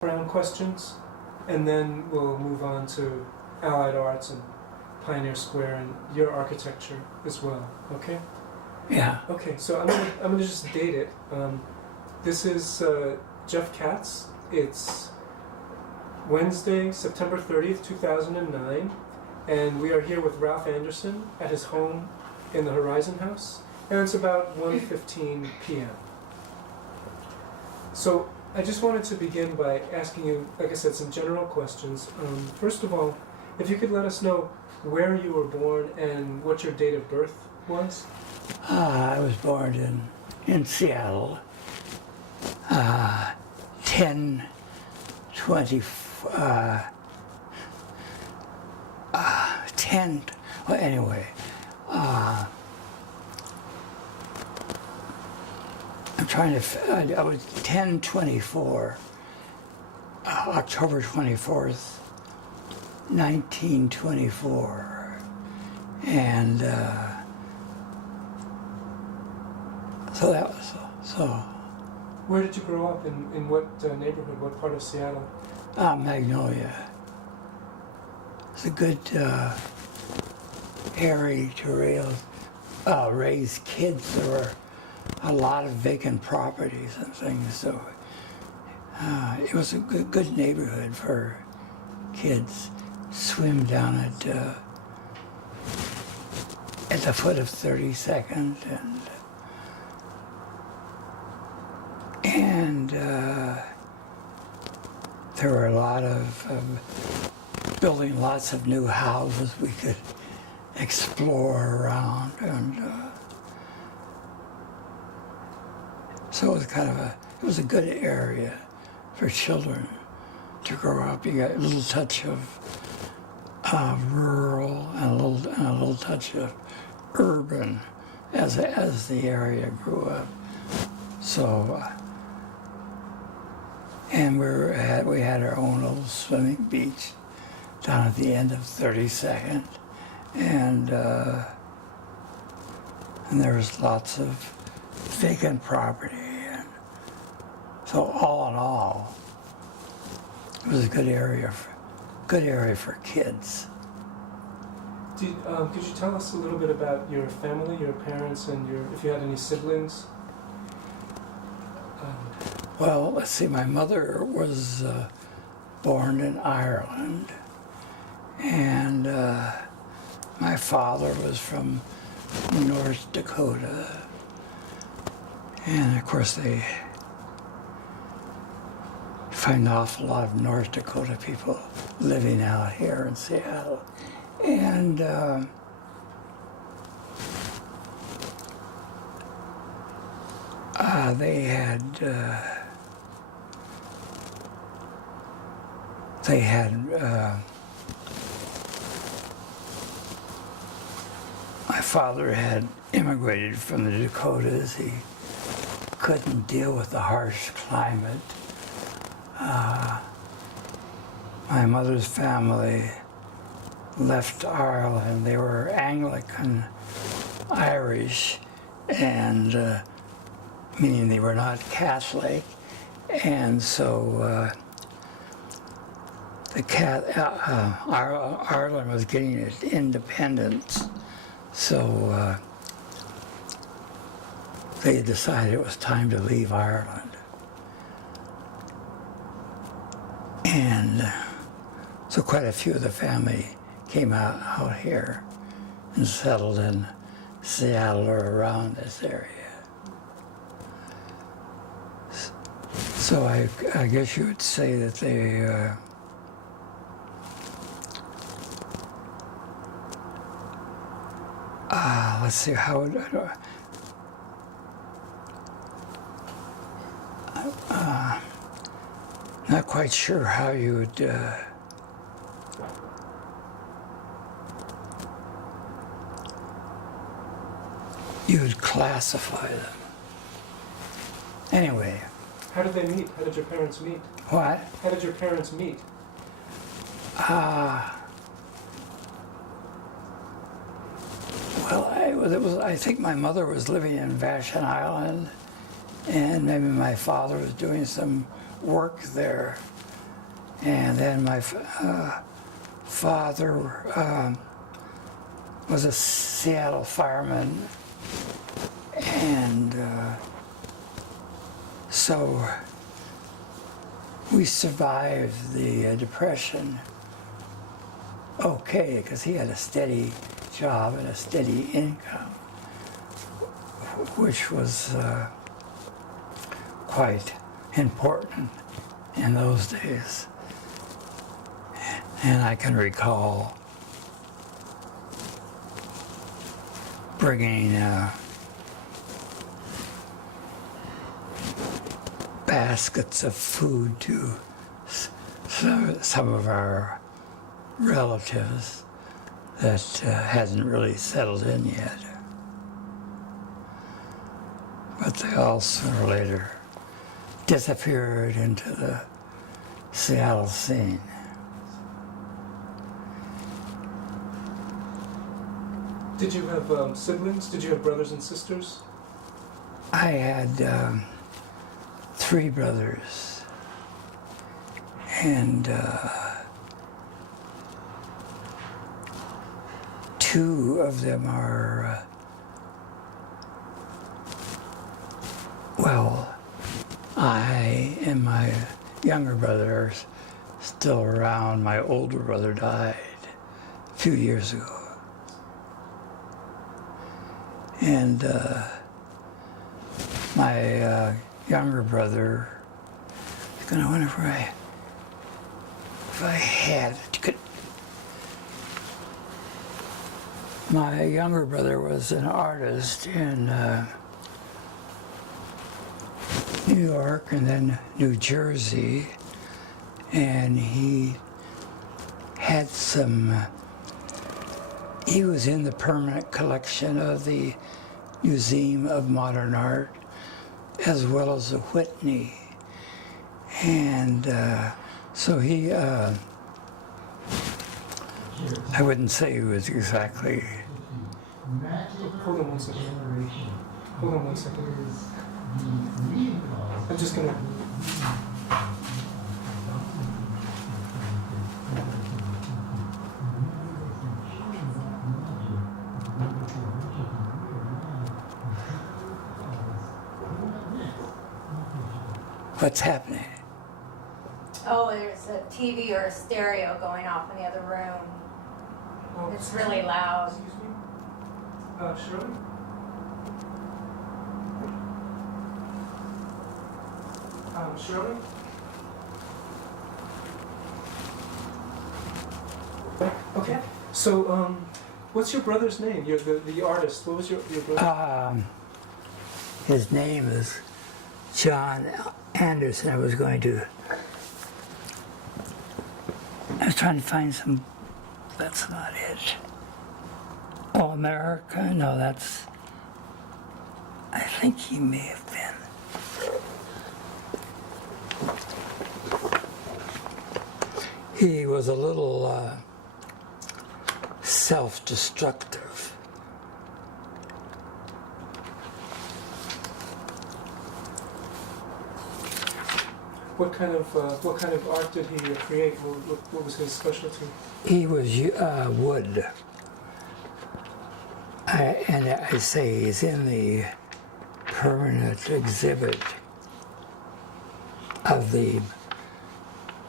background questions, and then we'll move on to Allied Arts and Pioneer Square and your architecture as well. Okay? Yeah. Okay, so I'm gonna just date it. This is Jeff Katz. It's Wednesday, September 30th, 2009, and we are here with Ralph Anderson at his home in the Horizon House, and it's about 1:15 p.m. So I just wanted to begin by asking you, like I said, some general questions. First of all, if you could let us know where you were born and what your date of birth was. I was born in Seattle, 10 well, anyway, I'm trying to, I was 10/24, October 24th, 1924, and so that was, so. Where did you grow up? In what neighborhood? What part of Seattle? Magnolia. It's a good area to raise kids. There were a lot of vacant properties and things, so it was a good neighborhood for kids. Swim down at the foot of 32nd, and there were a lot of building lots of new houses we could explore around, and so it was kind of it was a good area for children to grow up. You got a little touch of rural and a little touch of urban as the area grew up. So. And we had our own little swimming beach down at the end of 32nd, and there was lots of vacant property, and so all in all, it was a good area for kids. Could you tell us a little bit about your family, your parents, and if you had any siblings? Well, let's see, my mother was born in Ireland, and my father was from North Dakota, and of course they find an awful lot of North Dakota people living out here in Seattle, and they had my father had immigrated from the Dakotas. He couldn't deal with the harsh climate. My mother's family left Ireland. They were Anglican Irish, and meaning they were not Catholic, and so Ireland was getting its independence, so they decided it was time to leave Ireland. And so quite a few of the family came out here and settled in Seattle or around this area. So I guess you would say that they let's see, how would not quite sure how you would classify them. Anyway. How did they meet? How did your parents meet? What? How did your parents meet? Well, I think my mother was living in Vashon Island, and maybe my father was doing some work there. And then my father was a Seattle fireman, and so we survived the Depression okay, because he had a steady job and a steady income, which was quite important in those days. And I can recall bringing baskets of food to some of our relatives that hadn't really settled in yet. But they all sooner or later disappeared into the Seattle scene. Did you have siblings? Did you have brothers and sisters? I had 3 brothers, and 2 of them are, well, I and my younger brother are still around. My older brother died a few years ago. And my younger brother, I wonder if I had it. My younger brother was an artist in New York and then New Jersey, and he had he was in the permanent collection of the Museum of Modern Art, as well as the Whitney. And so he, I wouldn't say he was exactly... Hold on one second. Hold on one second. I'm just gonna... What's happening? Oh, there's a TV or a stereo going off in the other room. Oh, It's really loud. Excuse me? Shirley? Shirley? Okay. So, what's your brother's name? You're the artist. What was your brother? His name is John Anderson. I was trying to find some, that's not it. Oh, America? No, I think he may have been. He was a little self-destructive. What kind of art did he create? What was his specialty? He was wood. And I say he's in the permanent exhibit of the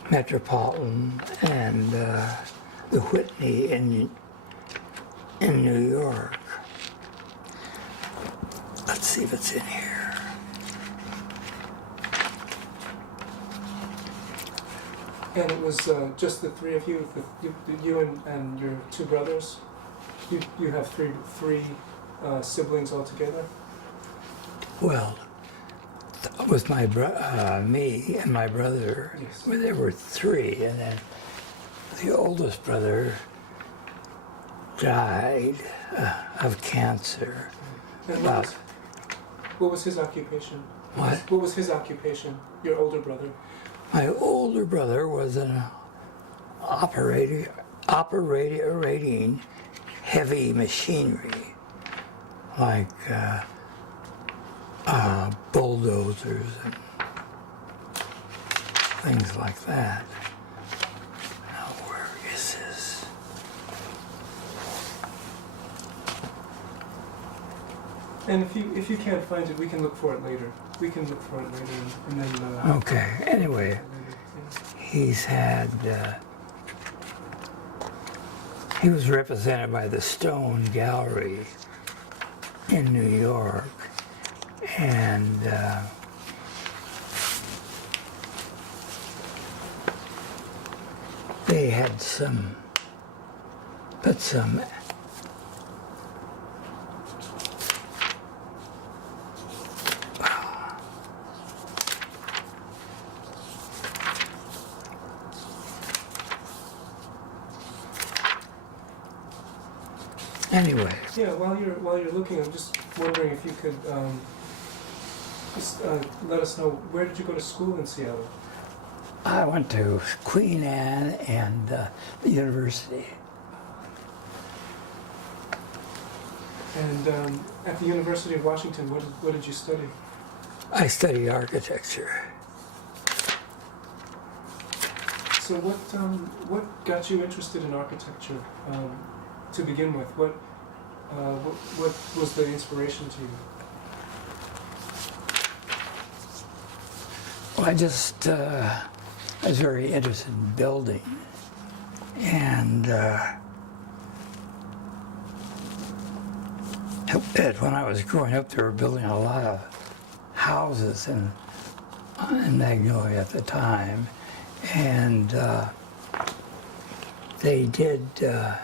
Metropolitan and the Whitney in New York. Let's see if it's in here. And it was just the 3 of you, you and your 2 brothers. You have three siblings altogether. Well, with my me and my brother, Yes. well, there were 3, and then the oldest brother died of cancer. And what was his occupation? What? What was his occupation? Your older brother. My older brother was an operating heavy machinery, like bulldozers and things like that. And if you can't find it, we can look for it later. We can look for it later, and then. Okay. Anyway, Later. he's had. He was represented by the Stone Gallery in New York, and they had put some anyway. Yeah, while you're looking, I'm just wondering if you could just let us know, where did you go to school in Seattle? I went to Queen Anne and the university. And at the University of Washington, what did you study? I studied architecture. So what got you interested in architecture to begin with? What was the inspiration to you? Well, I was very interested in building, and when I was growing up, they were building a lot of houses in Magnolia at the time, and they did. I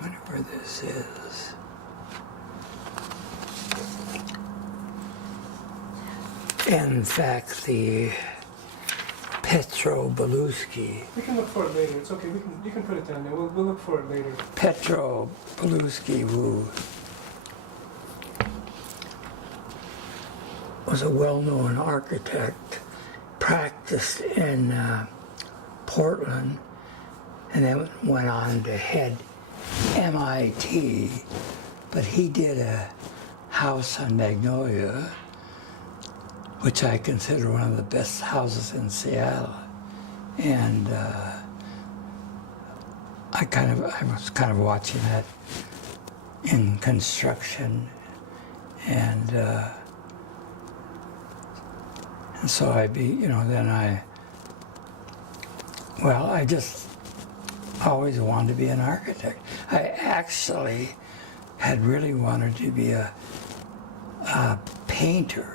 wonder where this is. In fact, the Petro Belusky. We can look for it later. It's okay. You can put it down there. We'll look for it later. Petro Belusky, who was a well-known architect, practiced in Portland, and then went on to head MIT. But he did a house on Magnolia, which I consider one of the best houses in Seattle, and I was kind of watching that in construction, and so I just always wanted to be an architect. I actually had really wanted to be a painter,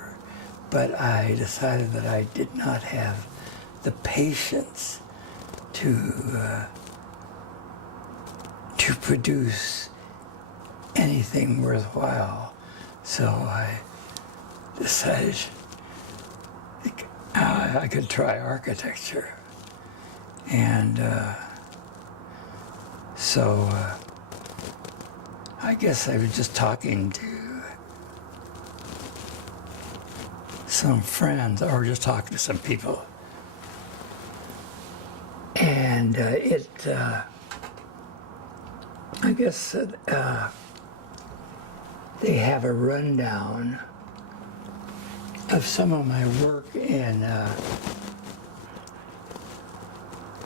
but I decided that I did not have the patience to produce anything worthwhile. So I decided I could try architecture. And so I guess I was just talking to some friends, or just talking to some people, and I guess they have a rundown of some of my work in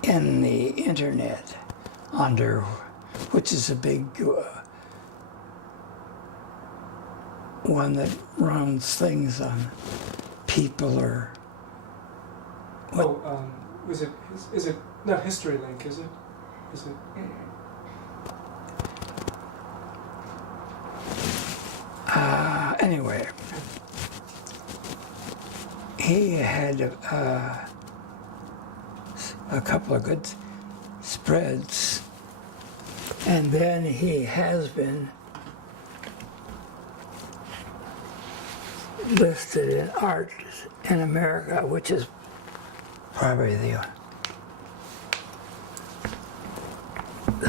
the internet, which is a big one that runs things on people or what? Oh, is it not History Link? Is it? Anyway, he had a couple of good spreads, and then he has been listed in Art in America, which is probably the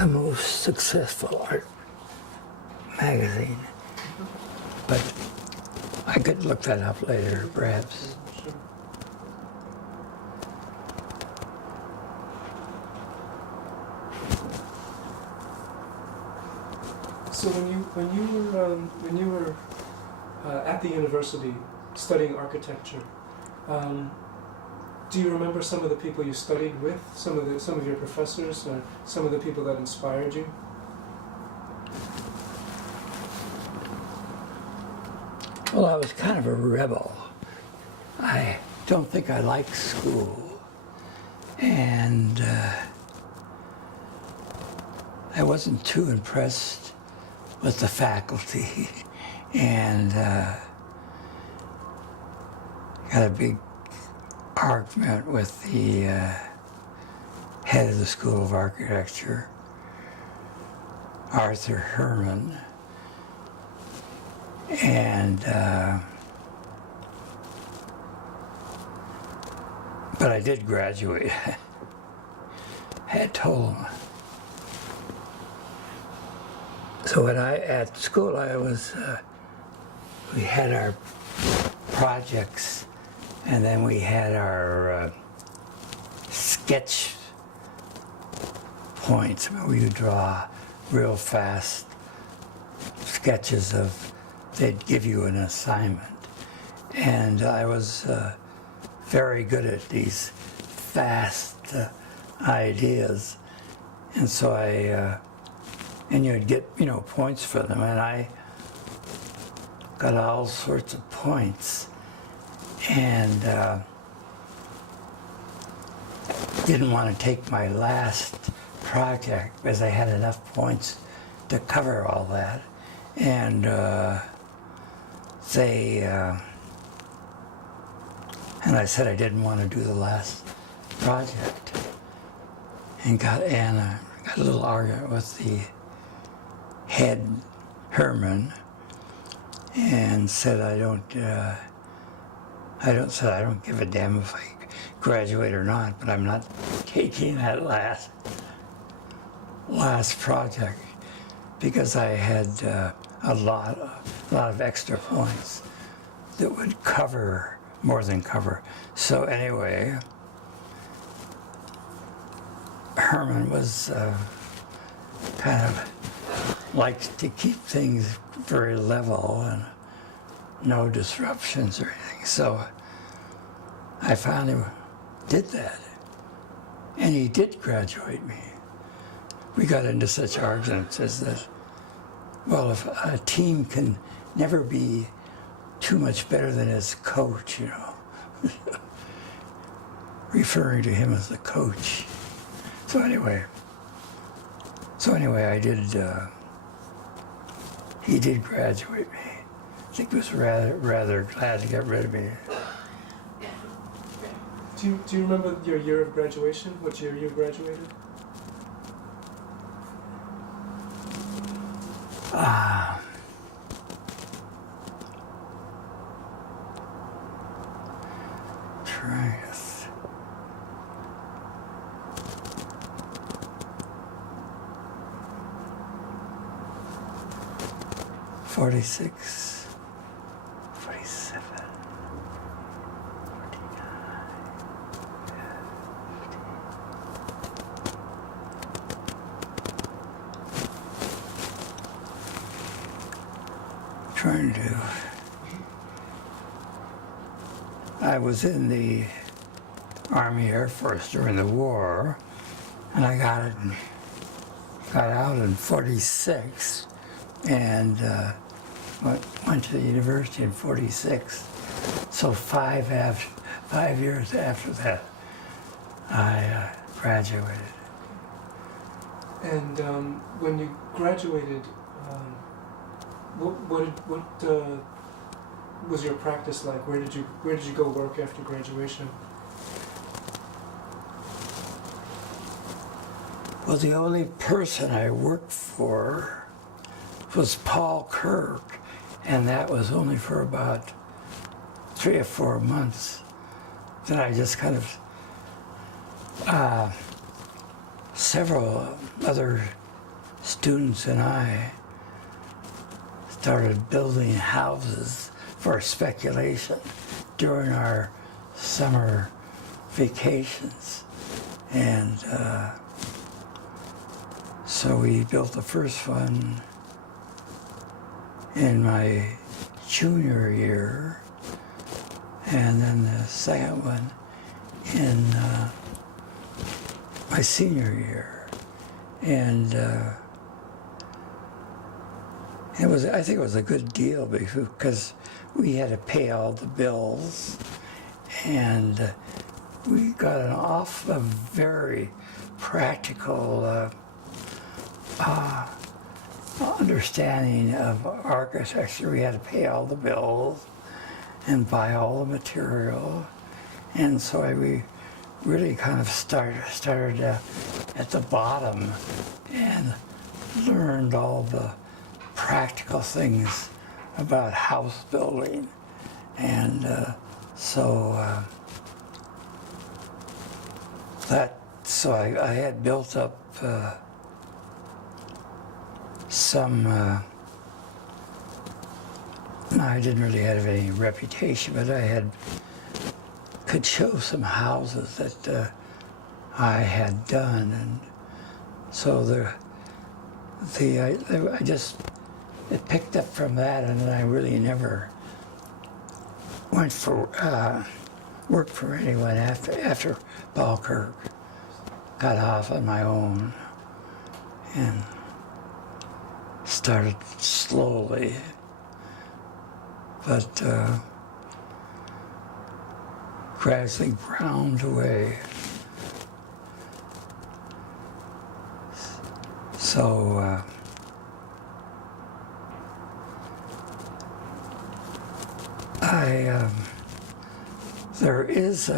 most successful art magazine. But I could look that up later, perhaps. Sure. So when you were at the university studying architecture, do you remember some of the people you studied with? Some of your professors, or some of the people that inspired you? Well, I was kind of a rebel. I don't think I liked school. And I wasn't too impressed with the faculty. And got a big argument with the head of the School of Architecture, Arthur Herman. And but I did graduate. I had told him. So when at school I was, we had our projects, and then we had our sketch points where we would draw real fast sketches of, they'd give you an assignment. And I was very good at these fast ideas. And so and you'd get, points for them. And I got all sorts of points. And didn't want to take my last project because I had enough points to cover all that. And and I said I didn't want to do the last project, and got a little argument with the head Herman, and said I don't give a damn if I graduate or not, but I'm not taking that last project because I had a lot of extra points that would cover, more than cover. So anyway, Herman was kind of liked to keep things very level and no disruptions or anything. So I finally did that, and he did graduate me. We got into such arguments as that, well, if a team can never be too much better than its coach, referring to him as the coach. So anyway, I did, he did graduate me. I think he was rather glad to get rid of me. Do you remember your year of graduation? What year you graduated? Trying 46, 47, 49, 50. Trying to. I was in the Army Air Force during the war, and I got out in 46, and went to the university in 46. So 5 years after that, I graduated. And when you graduated, what was your practice like? Where did you go work after graduation? Well, the only person I worked for was Paul Kirk, and that was only for about 3 or 4 months. Then I just kind of, several other students and I started building houses for speculation during our summer vacations. And so we built the first one in my junior year, and then the second one in my senior year. And I think it was a good deal because we had to pay all the bills, and we got a very practical understanding of architecture. We had to pay all the bills and buy all the material, and so we really kind of started at the bottom and learned all the practical things about house building, and I had built up some. I didn't really have any reputation, but I could show some houses that I had done, and so it picked up from that, and I really never worked for anyone after Balkirk. Got off on my own and started slowly, but gradually ground away. So there is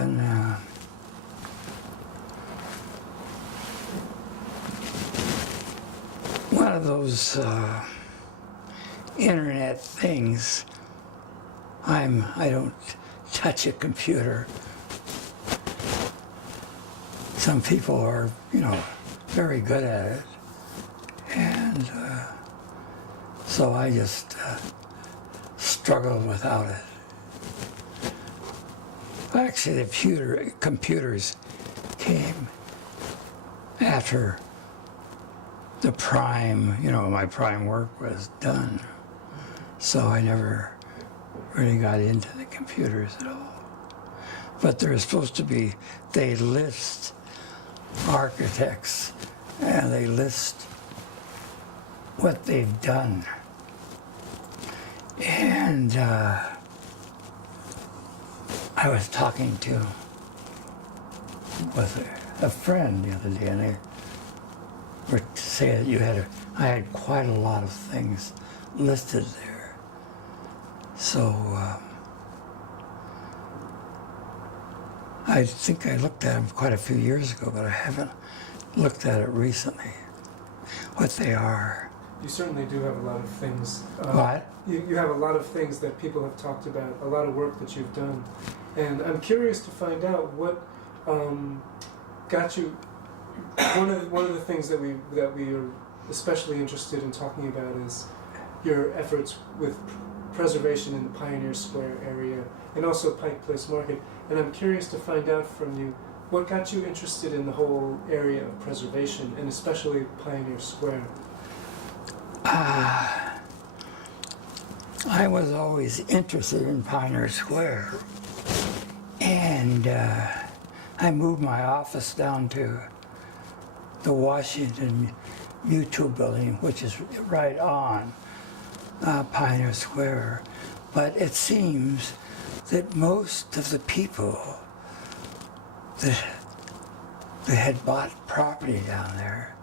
one of those internet things. I don't touch a computer. Some people are, very good at it, and so I just struggled without it. Actually, the computers came after the prime, my prime work was done. So I never really got into the computers at all. But they're supposed to be, they list architects and they list what they've done. And I was talking with a friend the other day, and they were saying that I had quite a lot of things listed there. So I think I looked at them quite a few years ago, but I haven't looked at it recently, what they are. You certainly do have a lot of things. What? You have a lot of things that people have talked about, a lot of work that you've done. And I'm curious to find out what got you. One of the things that we are especially interested in talking about is your efforts with preservation in the Pioneer Square area and also Pike Place Market. And I'm curious to find out from you what got you interested in the whole area of preservation and especially Pioneer Square. I was always interested in Pioneer Square, and I moved my office down to the Washington Mutual Building, which is right on Pioneer Square. But it seems that most of the people that had bought property down there,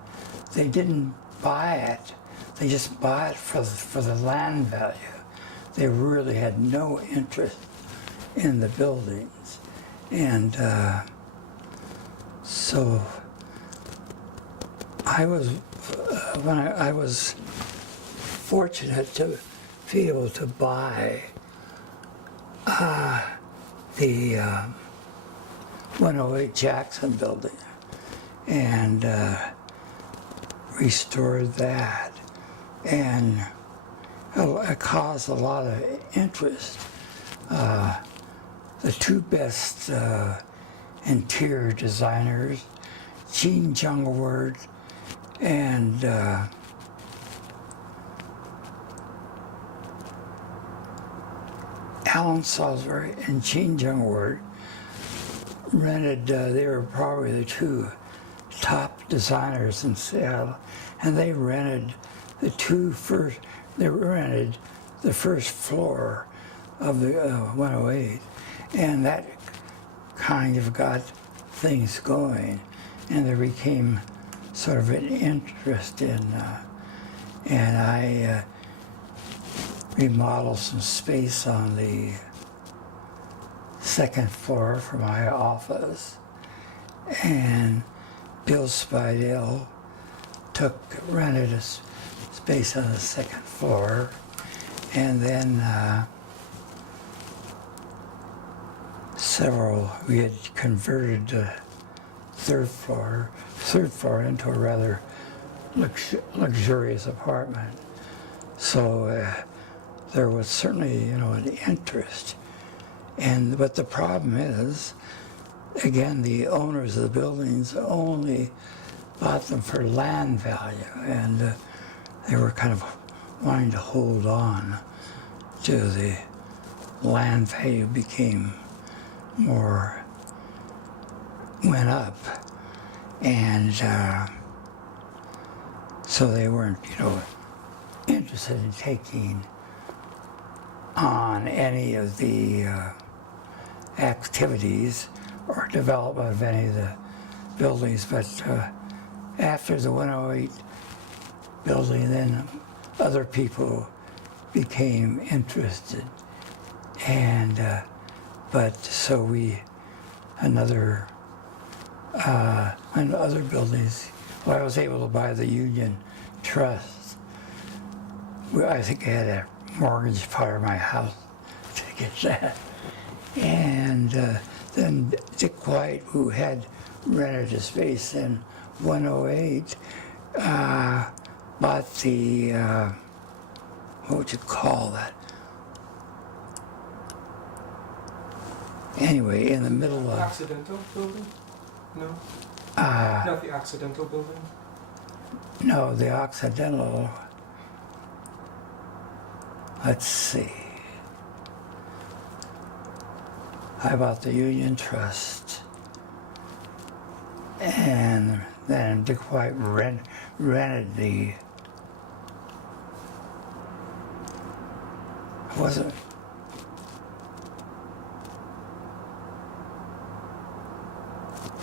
they didn't buy it. They just bought it for the land value. They really had no interest in the buildings. And so I was fortunate to be able to buy the 108 Jackson building and restored that, and it caused a lot of interest. The two best interior designers, Gene Jungwirth and Alan Salisbury and Gene Jungwirth rented, they were probably the two top designers in Seattle, and they rented the two first they rented the first floor of the 108, and that kind of got things going, and there became sort of an interest in, and I remodeled some space on the second floor for my office, and Bill Spidell rented a space on the second floor, and then we had converted the third floor into a rather luxurious apartment. So there was certainly, an interest. But the problem is, again, the owners of the buildings only bought them for land value, and they were kind of wanting to hold on to the land value went up, and so they weren't, interested in taking on any of the activities or development of any of the buildings. But after the 108 building, then other people became interested, and and other buildings. Well, I was able to buy the Union Trust. I think I had a mortgage part of my house to get that. And then Dick White, who had rented a space in 108, bought the, what would you call that? Anyway, in the middle of... Accidental building? No? Not the accidental building? No, the Occidental... Let's see. I bought the Union Trust, and then Dick White rented the... wasn't...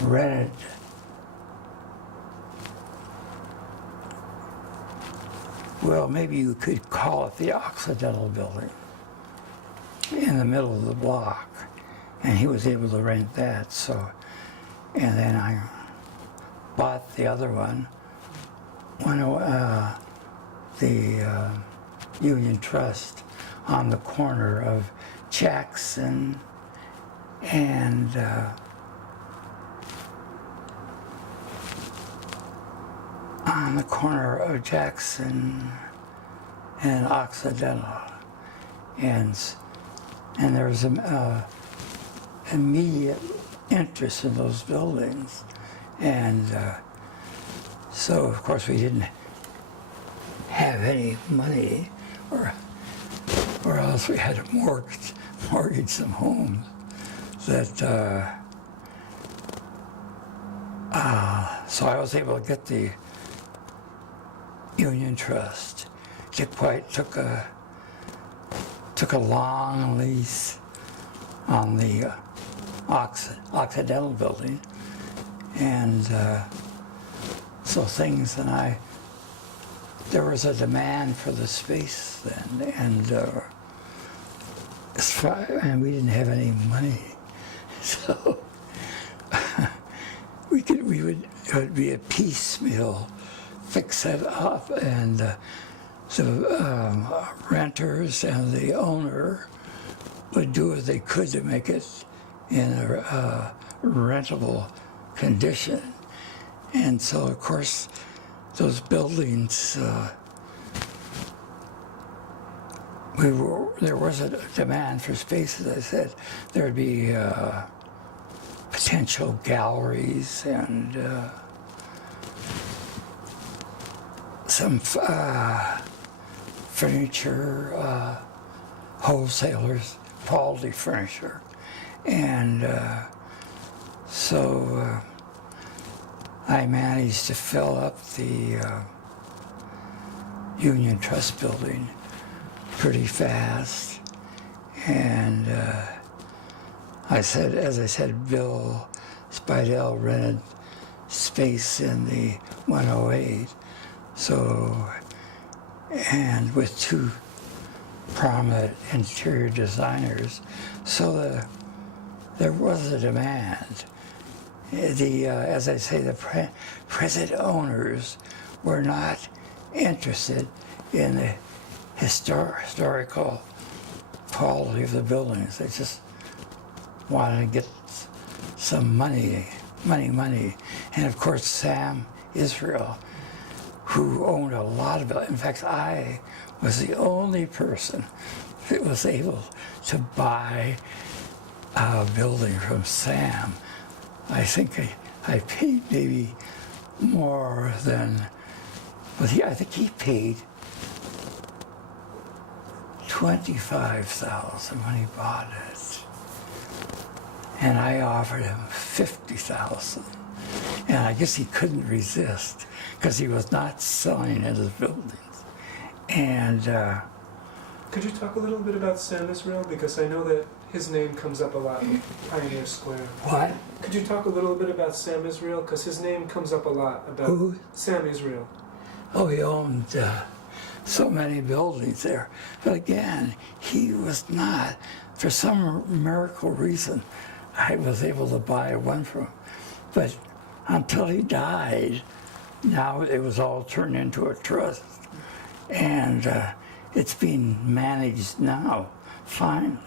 rented... Well, maybe you could call it the Occidental building in the middle of the block, and he was able to rent that. So, and then I bought the other one, the Union Trust, on the corner of Jackson and on the corner of Jackson and Occidental, and there was immediate interest in those buildings, and so of course we didn't have any money, or else we had to mortgage some homes. So I was able to get the Union Trust. Dick White took a long lease on the Occidental building, and so things, and there was a demand for the space then, and we didn't have any money, so it would be a piecemeal fix it up, and the renters and the owner would do what they could to make it in a rentable condition. And so, of course, those buildings, there was a demand for space, as I said. There would be potential galleries and some furniture, wholesalers, quality furniture. And so I managed to fill up the Union Trust building pretty fast. And as I said, Bill Spidell rented space in the 108. So, and with two prominent interior designers, so there was a demand. As I say, the present owners were not interested in the historical quality of the buildings. They just wanted to get some money. And of course, Sam Israel, who owned a lot of it. In fact, I was the only person that was able to buy a building from Sam. I think I paid maybe more than, I think he paid $25,000 when he bought it. And I offered him $50,000. And I guess he couldn't resist because he was not selling in his buildings. And could you talk a little bit about Sam Israel? Because I know that his name comes up a lot in Pioneer Square. what? Could you talk a little bit about Sam Israel? Because his name comes up a lot. About Who? Sam Israel. Oh, he owned so many buildings there. But again, he was not, for some miracle reason, I was able to buy one from him. But until he died, now it was all turned into a trust. And it's being managed now, finally.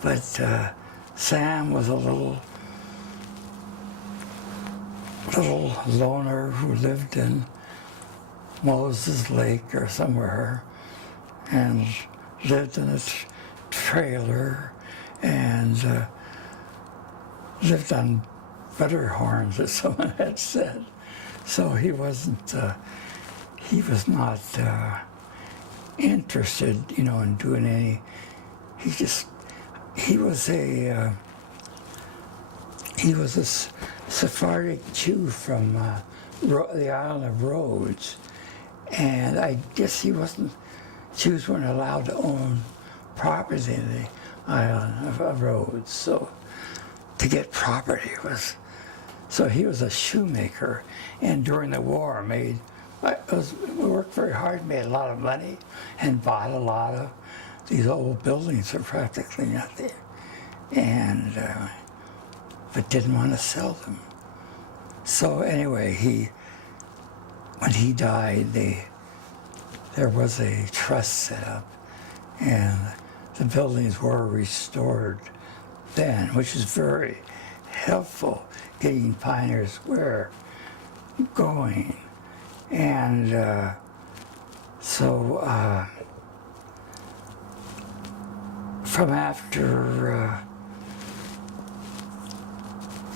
But Sam was a little loner who lived in Moses Lake or somewhere, and lived in a trailer, and lived on butter horns, as someone had said. So he was not interested, in doing any. He was a Sephardic Jew from the island of Rhodes, and I guess Jews weren't allowed to own property in the island of Rhodes, so to get property so he was a shoemaker, and during the war worked very hard, made a lot of money, and bought a lot of these old buildings for practically nothing, and but didn't want to sell them. So anyway, when he died, there was a trust set up, and the buildings were restored then, which is very helpful getting Pioneer Square going. And from after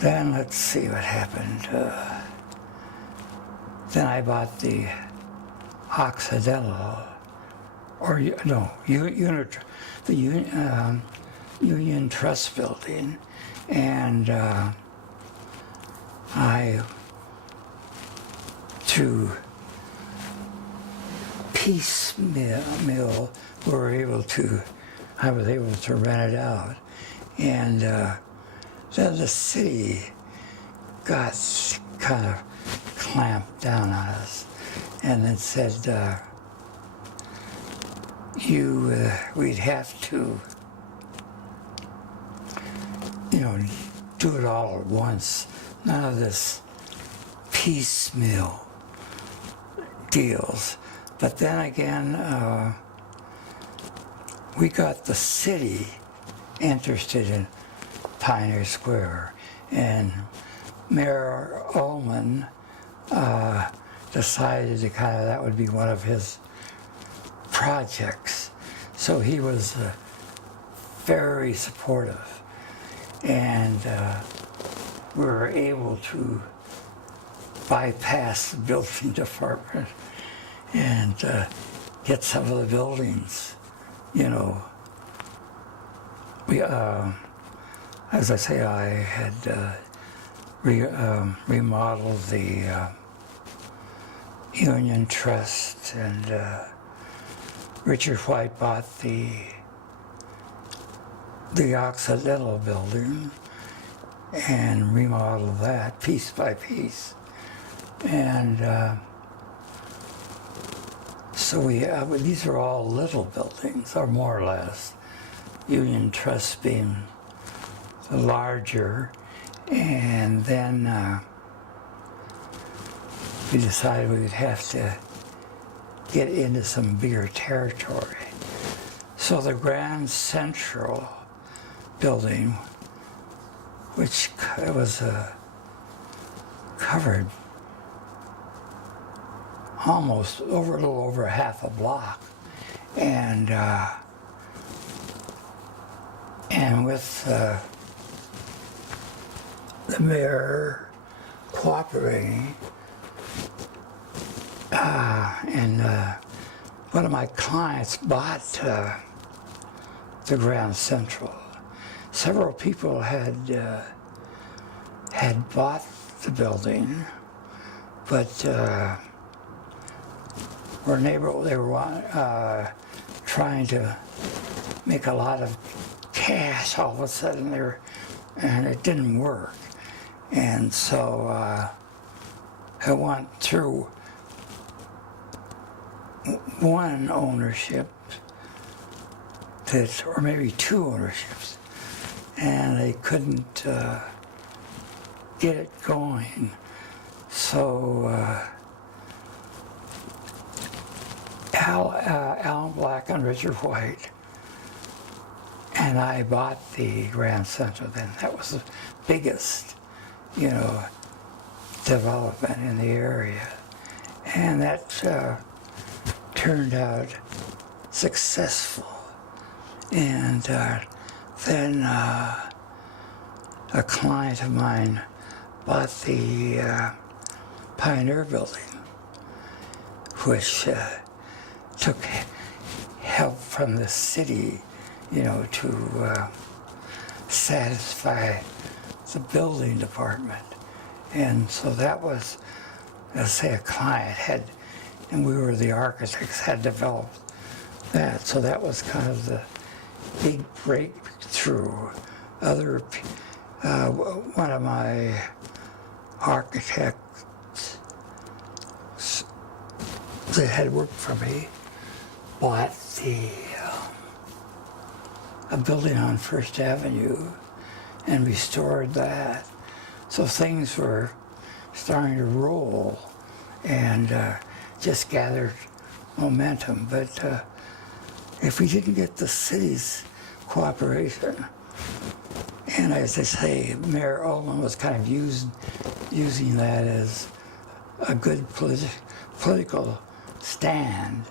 then, let's see what happened. Then I bought the Occidental, the Union Trust Building, and through piecemeal, I was able to rent it out, and then the city got kind of clamped down on us, and then said we'd have to, do it all at once. None of this piecemeal deals. But then again, we got the city interested in Pioneer Square, and Mayor Ullman decided that would be one of his projects. So he was very supportive, and we were able to bypass the building department and get some of the buildings, as I say, I had remodeled the Union Trust, and Richard White bought the Occidental building and remodeled that piece by piece. And so these are all little buildings, or more or less. Union Trust being the larger. And then we decided we'd have to get into some bigger territory. So the Grand Central building, which was covered almost a little over half a block, and with the mayor cooperating, and one of my clients bought the Grand Central. Several people had bought the building, but they were trying to make a lot of cash all of a sudden and it didn't work. And so I went through one ownership or maybe two ownerships, and they couldn't get it going. So Alan Black and Richard White and I bought the Grand Central then. That was the biggest, development in the area. And that turned out successful. And then a client of mine bought the Pioneer Building, which took help from the city, to satisfy the building department. And so that was, let's say, a client had, and we were the architects, had developed that. So that was kind of the big breakthrough. One of my architects that had worked for me bought a building on First Avenue and restored that. So things were starting to roll and just gathered momentum. But if we didn't get the city's cooperation, and as I say, Mayor Ullman was kind of using that as a good political stand,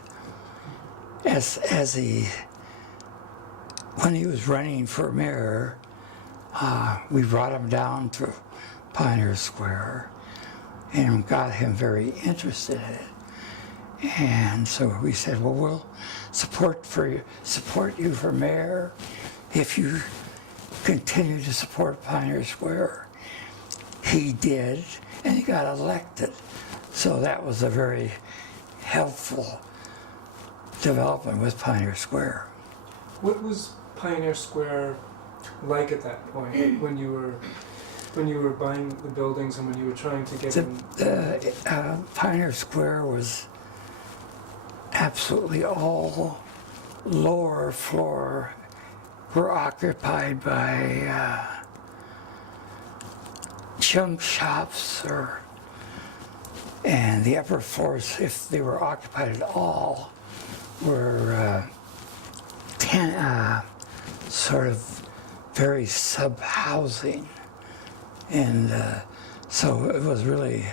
when he was running for mayor, we brought him down to Pioneer Square and got him very interested in it. And so we said, well, we'll support you for mayor if you continue to support Pioneer Square. He did, and he got elected. So that was a very helpful development with Pioneer Square. What was Pioneer Square like at that point when you were buying the buildings and when you were trying to get them? Pioneer Square was absolutely all lower floor were occupied by junk shops, and the upper floors, if they were occupied at all, were sort of very sub-housing. And so it was really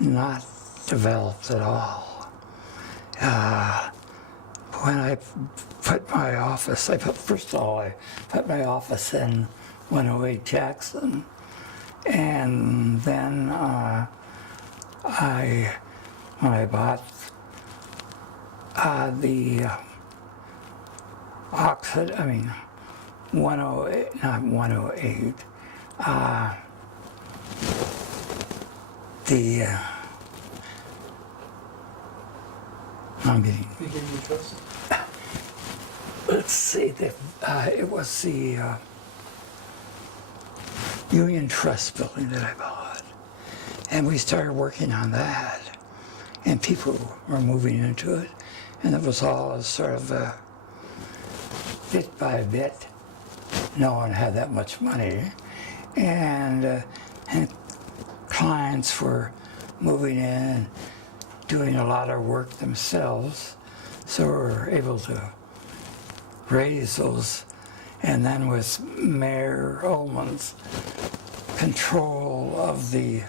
not developed at all. When I put my office, first of all, I put my office in 108 Jackson, and then when I bought the 108, not 108, town meeting. They gave you a trust? Let's see, it was the Union Trust building that I bought. And we started working on that. And people were moving into it. And it was all sort of bit by bit. No one had that much money. And clients were moving in and doing a lot of work themselves. So we were able to raise those. And then with Mayor Ullman's control of the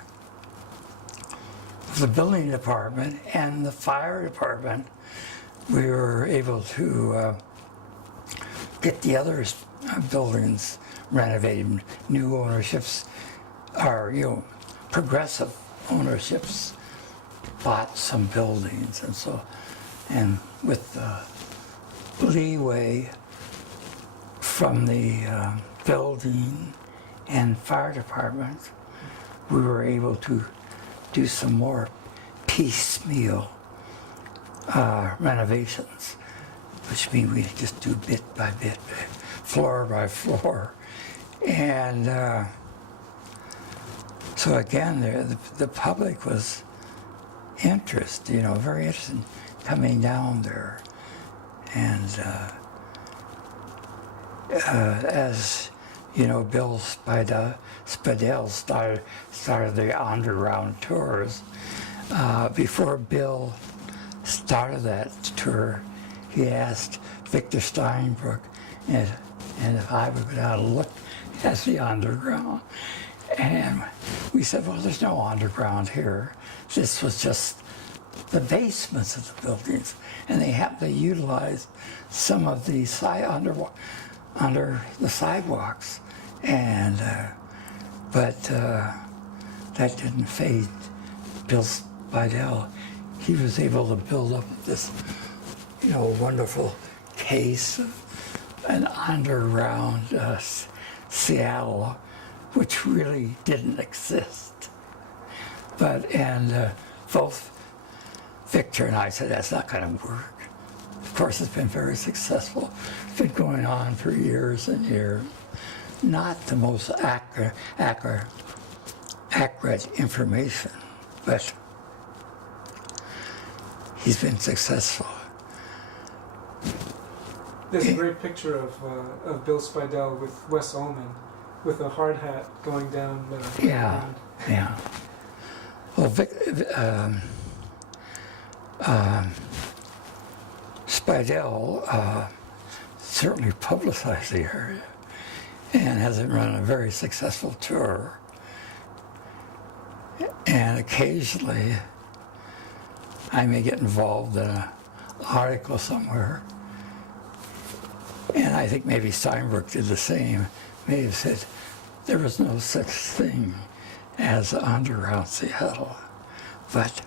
building department and the fire department, we were able to get the other buildings renovated. New ownerships, or progressive ownerships, bought some buildings, and so, and with the leeway from the building and fire department, we were able to do some more piecemeal renovations, which means we just do bit by bit, floor by floor. And so again, the public was very interested in coming down there. And as you know, Bill Spadell started the underground tours. Before Bill started that tour, he asked Victor Steinbrook and if I would go down and look at the underground. And we said, well, there's no underground here. This was just the basements of the buildings. And they happened to utilize some of the under the sidewalks. And but that didn't fade Bill Spidell. He was able to build up this, wonderful case of an underground Seattle, which really didn't exist. And both Victor and I said, that's not going to work. Of course, it's been very successful. It's been going on for years and years. Not the most accurate information, but he's been successful. There's a great picture of Bill Spidell with Wes Ullman with a hard hat going down. Yeah. Well, Spidell certainly publicized the area and has run a very successful tour. And occasionally, I may get involved in an article somewhere. And I think maybe Steinbrook did the same. May have said there was no such thing as underground Seattle. But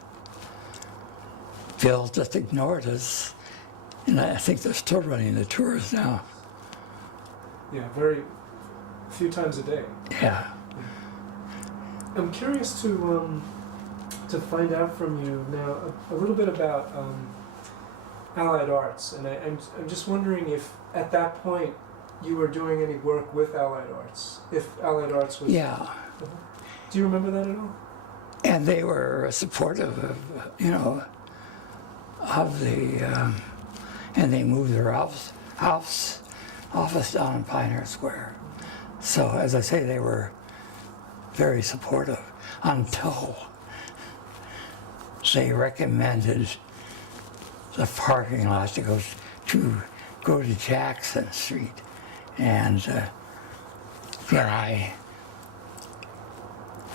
Bill just ignored us. And I think they're still running the tours now. Yeah, a few times a day. Yeah. I'm curious to find out from you now a little bit about Allied Arts, and I'm just wondering if at that point you were doing any work with Allied Arts, if Allied Arts was... Yeah. Do you remember that at all? And they were supportive of, of the, and they moved their office down in Pioneer Square. So, as I say, they were very supportive until they recommended the parking lot to go to Jackson Street. And then I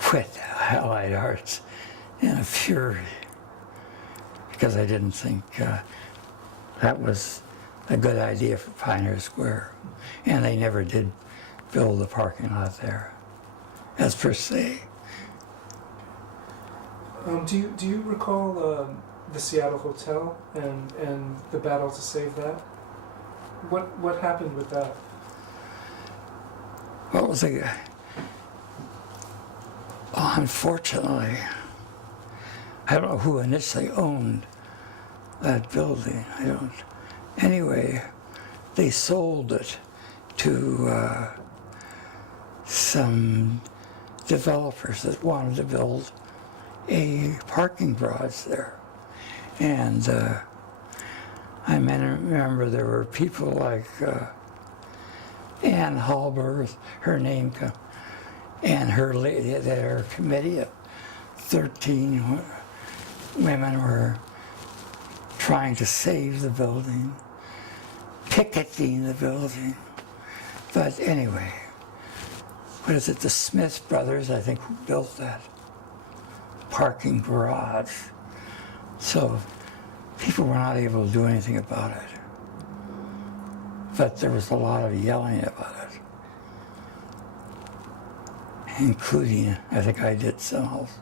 quit Allied Arts in a fury because I didn't think that was a good idea for Pioneer Square. And they never did build the parking lot there, as per se. Do you recall the Seattle Hotel and the battle to save that? What happened with that? What was it? Unfortunately, I don't know who initially owned that building. I don't. Anyway, they sold it to some developers that wanted to build a parking garage there. And I remember there were people like Ann Halberth, her name, and their committee of 13 women were trying to save the building, picketing the building. But anyway, what is it, the Smith brothers, I think, who built that parking garage. So people were not able to do anything about it. But there was a lot of yelling about it, including, I think I did some also.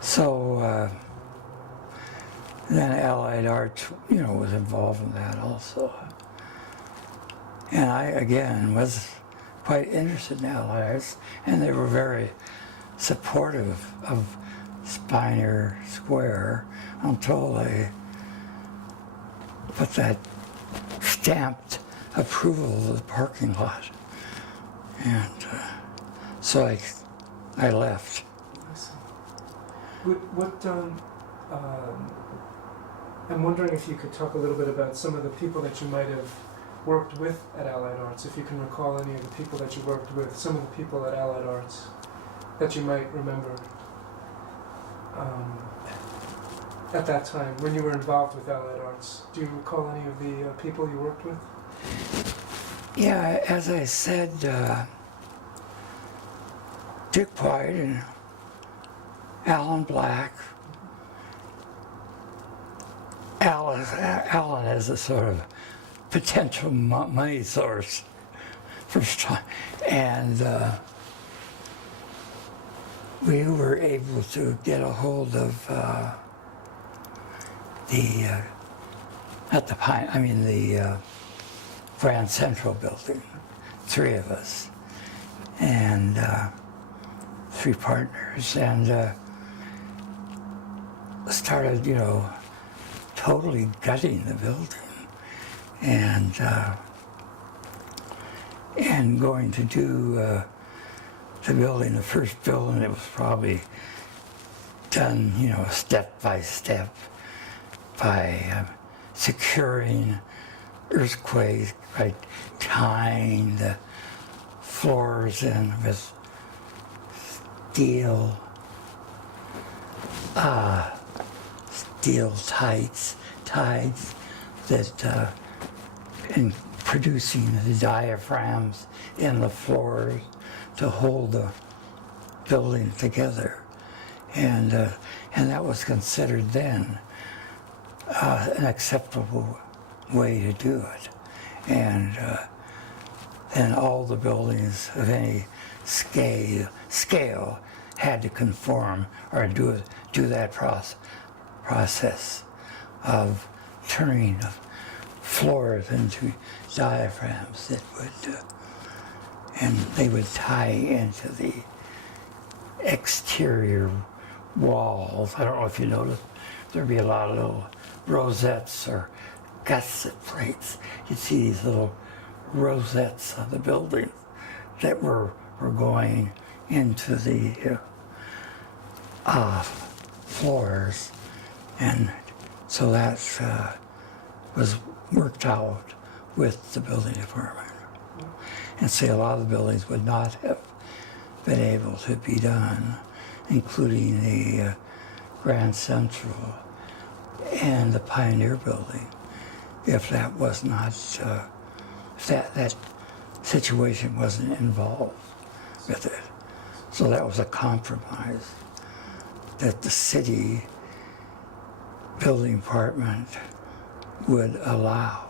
So then Allied Arts, was involved in that also. And I, again, was quite interested in Allied Arts, and they were very supportive of Spiner Square until they put that stamped approval of the parking lot. And so I left. I see. I'm wondering if you could talk a little bit about some of the people that you might have worked with at Allied Arts, if you can recall any of the people that you worked with, some of the people at Allied Arts that you might remember at that time, when you were involved with Allied Arts. Do you recall any of the people you worked with? Yeah, as I said, Dick White and Alan Black. Alan is a sort of potential money source first time, and we were able to get a hold of the Grand Central building, three of us, and 3 partners, and started, totally gutting the building, and going to do the first building. It was probably done, step by step, by securing earthquake, by tying the floors in with steel ties that and producing the diaphragms in the floors to hold the building together, and that was considered then an acceptable way to do it, and then all the buildings of any scale had to conform or do that process of turning the floors into diaphragms that would, and they would tie into the exterior walls. I don't know if you noticed, there'd be a lot of little rosettes or gusset plates. You'd see these little rosettes on the building that were going into the floors, and so that was worked out with the building department. And see, a lot of the buildings would not have been able to be done, including the Grand Central and the Pioneer Building, if that was not, if that situation wasn't involved with it. So that was a compromise that the city building department would allow.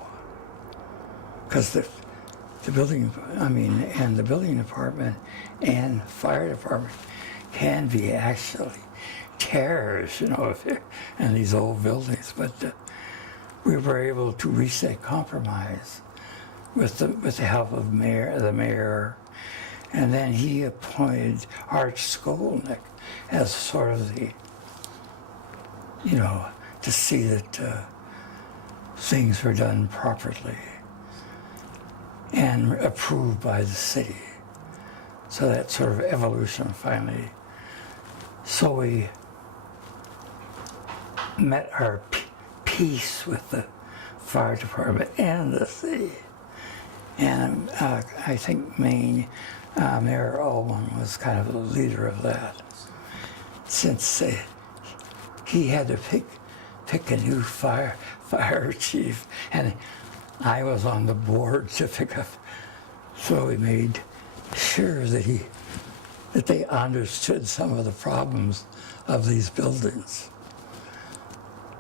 Because the building, and the building department and fire department can be actually terrors, in these old buildings. But we were able to reach that compromise with the help of the mayor, and then he appointed Art Skolnick as sort of the you know, to see that things were done properly and approved by the city. So that sort of evolution finally. So we met our peace with the fire department and the city. And I think Mayor Ullman was kind of the leader of that, since he had to pick a new fire chief, and I was on the board to pick up. So we made sure that they understood some of the problems of these buildings.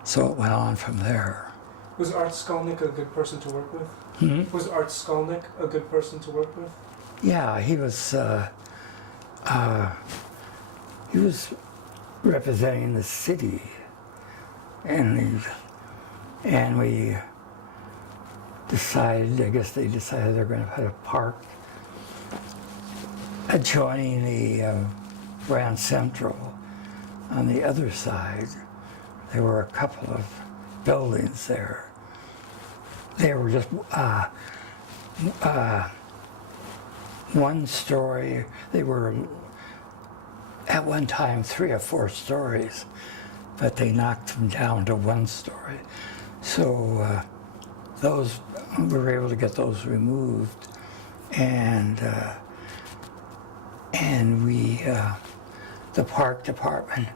So it went on from there. Was Art Skolnick a good person to work with? Hmm? Was Art Skolnick a good person to work with? Yeah, he was representing the city, and we decided, I guess they decided they're going to put a park adjoining the Grand Central. On the other side, there were a couple of buildings there. They were just one story. They were at one time 3 or 4 stories, but they knocked them down to 1 story. So those, we were able to get those removed, and we, the park department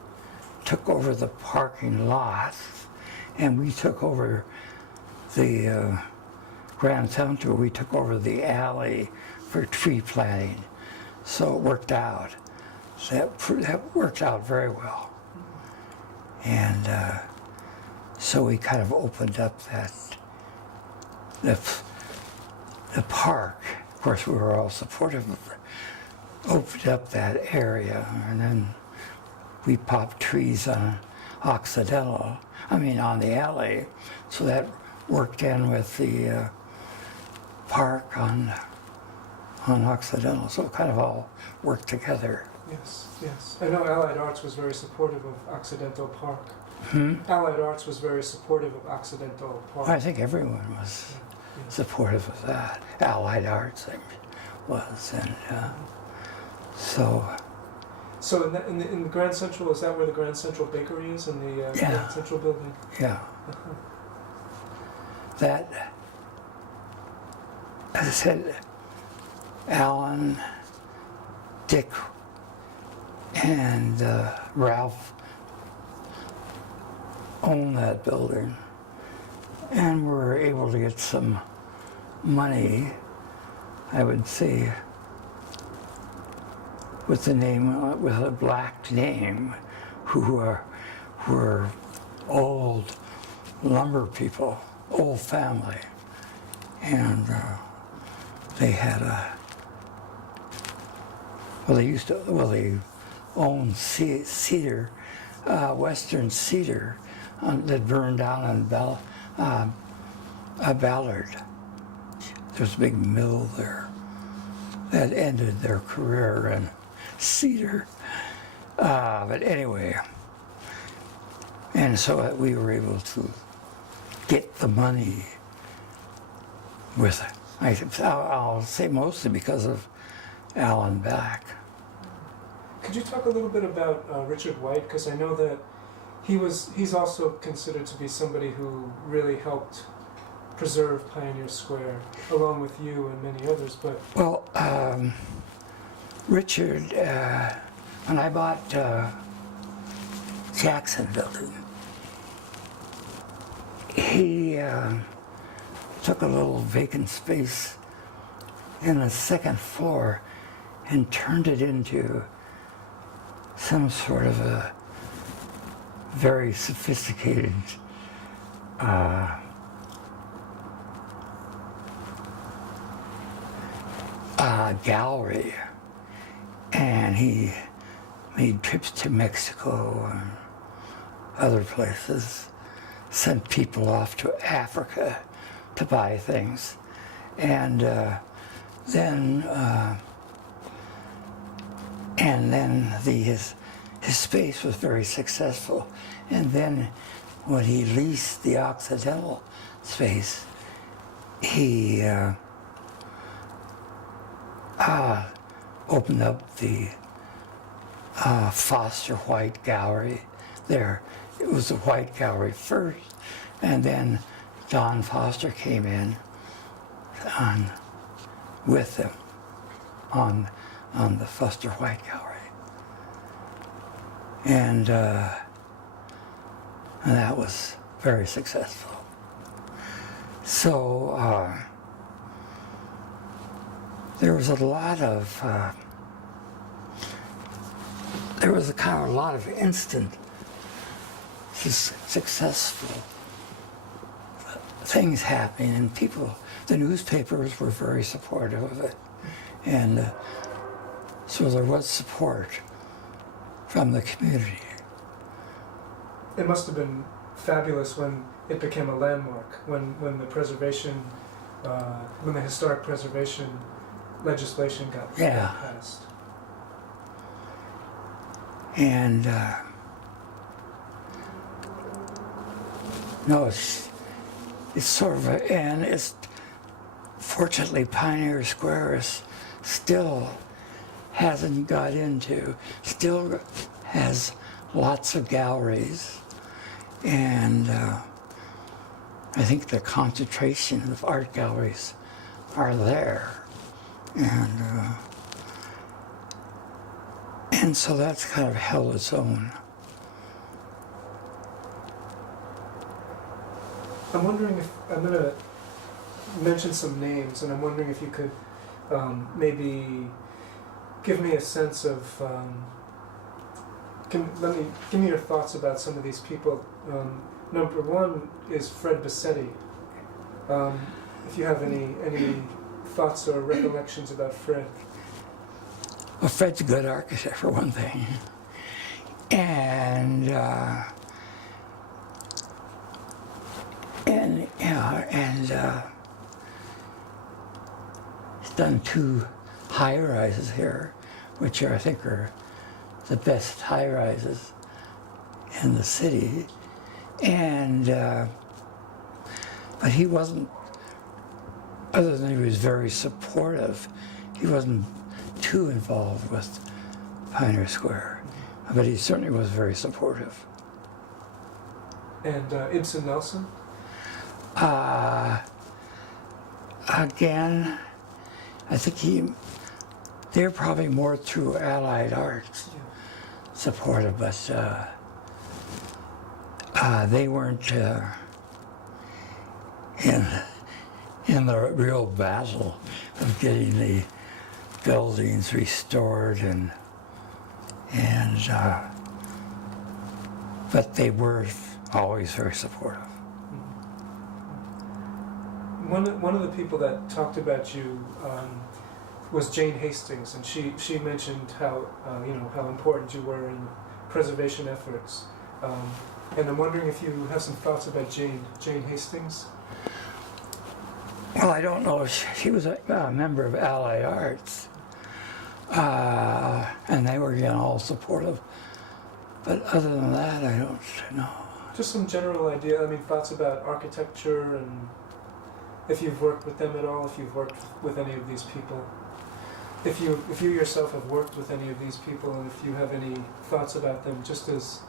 took over the parking lots, and we took over the Grand Central. We took over the alley for tree planting, so it worked out. That worked out very well, and so we kind of opened up the park. Of course, we were all supportive of it. Opened up that area, and then we popped trees on Occidental. On the alley, so that worked in with the park on Occidental. So it kind of all worked together. Yes, yes. I know Allied Arts was very supportive of Occidental Park. Hmm? Allied Arts was very supportive of Occidental Park. I think everyone was supportive of that. Allied Arts was, and so. So in the Grand Central, is that where the Grand Central Bakery is, in the Grand Central building? Yeah. Uh-huh. That, as I said, Alan, Dick, and Ralph owned that building, and were able to get some money, I would say, with a black name, who were old lumber people, old family, and they had they owned cedar, Western Cedar, that burned down on Ballard. There's a big mill there that ended their career in cedar. But anyway, and so we were able to get the money with it. I'll say mostly because of Alan Back. Could you talk a little bit about Richard White? Because I know that he's also considered to be somebody who really helped preserve Pioneer Square, along with you and many others. But well, Richard, when I bought Jackson Building, he took a little vacant space in the 2nd floor and turned it into some sort of a very sophisticated gallery, and he made trips to Mexico and other places, sent people off to Africa to buy things, and then his his space was very successful. And then when he leased the Occidental space, he opened up the Foster White Gallery there. It was the White Gallery first, and then Don Foster came in with them on the Foster White Gallery. And that was very successful. So there was a lot of instant successful things happening, and the newspapers were very supportive of it, and so there was support from the community. It must have been fabulous when it became a landmark, when the preservation, when the historic preservation legislation got passed. And no, it's sort of, and it's fortunately Pioneer Square still hasn't got into, still has lots of galleries, and I think the concentration of art galleries are there, and so that's kind of held its own. I'm wondering if, I'm going to mention some names, and I'm wondering if you could maybe give me a sense of, give me your thoughts about some of these people. Number one is Fred Bassetti. If you have any thoughts or recollections about Fred. Well, Fred's a good architect, for one thing. And he's done 2 high-rises here, which I think are the best high-rises in the city. And but he wasn't, other than he was very supportive, he wasn't too involved with Pioneer Square, but he certainly was very supportive. And Ibsen Nelson? Again, I think they're probably more through Allied Arts supportive, but they weren't in the real battle of getting the buildings restored, but they were always very supportive. One of the people that talked about you was Jane Hastings, and she mentioned how how important you were in preservation efforts. And I'm wondering if you have some thoughts about Jane Hastings. Well, I don't know. She was a member of Allied Arts, and they were all supportive. But other than that, I don't know. Just some general idea. I mean, thoughts about architecture, and if you've worked with them at all, if you've worked with any of these people, if you yourself have worked with any of these people, and if you have any thoughts about them, just as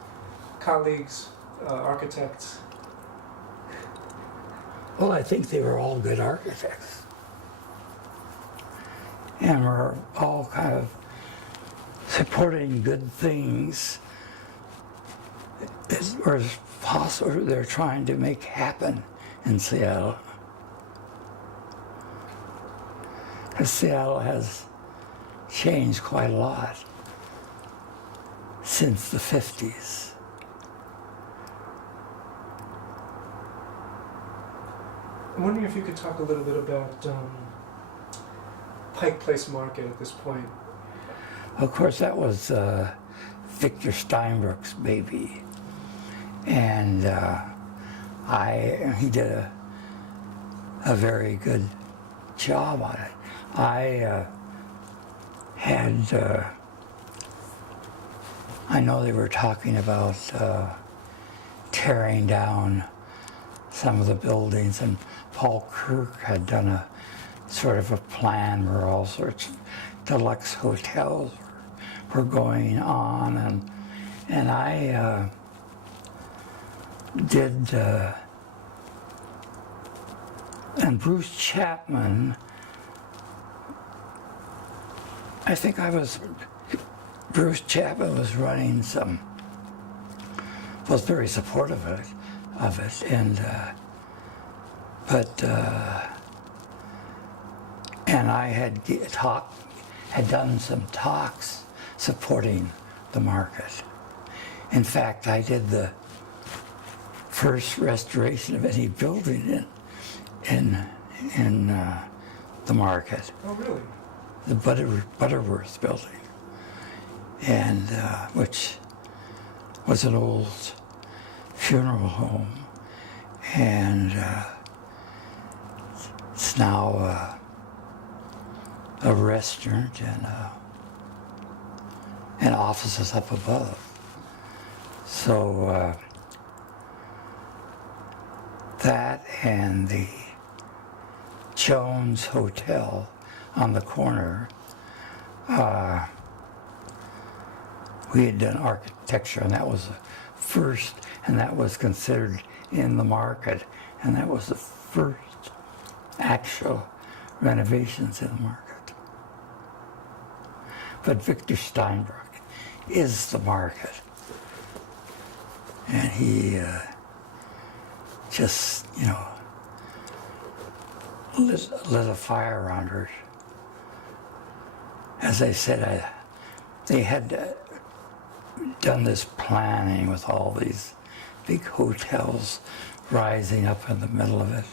colleagues, architects. Well, I think they were all good architects, and were all kind of supporting good things as possible. They're trying to make happen in Seattle. Because Seattle has changed quite a lot since the 50s. I'm wondering if you could talk a little bit about Pike Place Market at this point. Of course, that was Victor Steinbrook's baby, and he did a very good job on it. I I know they were talking about tearing down some of the buildings, and Paul Kirk had done a sort of a plan where all sorts of deluxe hotels were going on, and I did, and Bruce Chapman, Bruce Chapman was running was very supportive of it, and and I had done some talks supporting the market. In fact, I did the first restoration of any building in the market. Oh, really? The Butterworth building, and which was an old funeral home, and it's now a restaurant and offices up above. So that and the Jones Hotel on the corner, we had done architecture, and that was the first, and that was considered in the market, and that was the first actual renovations in the market. But Victor Steinbruck is the market, and he just, lit a fire under it. As I said, they had done this planning with all these big hotels rising up in the middle of it,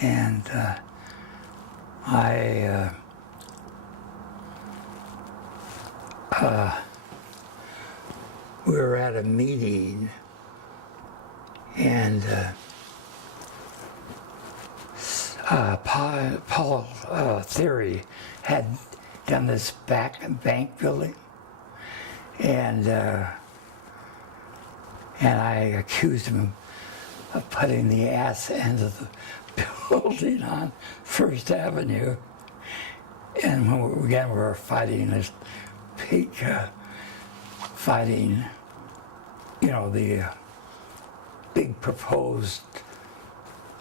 and we were at a meeting, and Paul Theory had done this bank building, and I accused him of putting the ass end of the building on First Avenue, and we were fighting this big the big proposed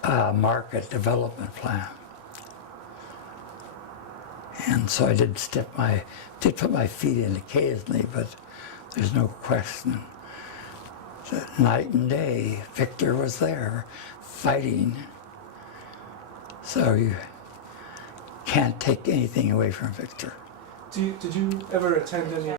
market development plan. And so I did put my feet in occasionally, but there's no question that night and day, Victor was there fighting. So you can't take anything away from Victor. Did you ever attend any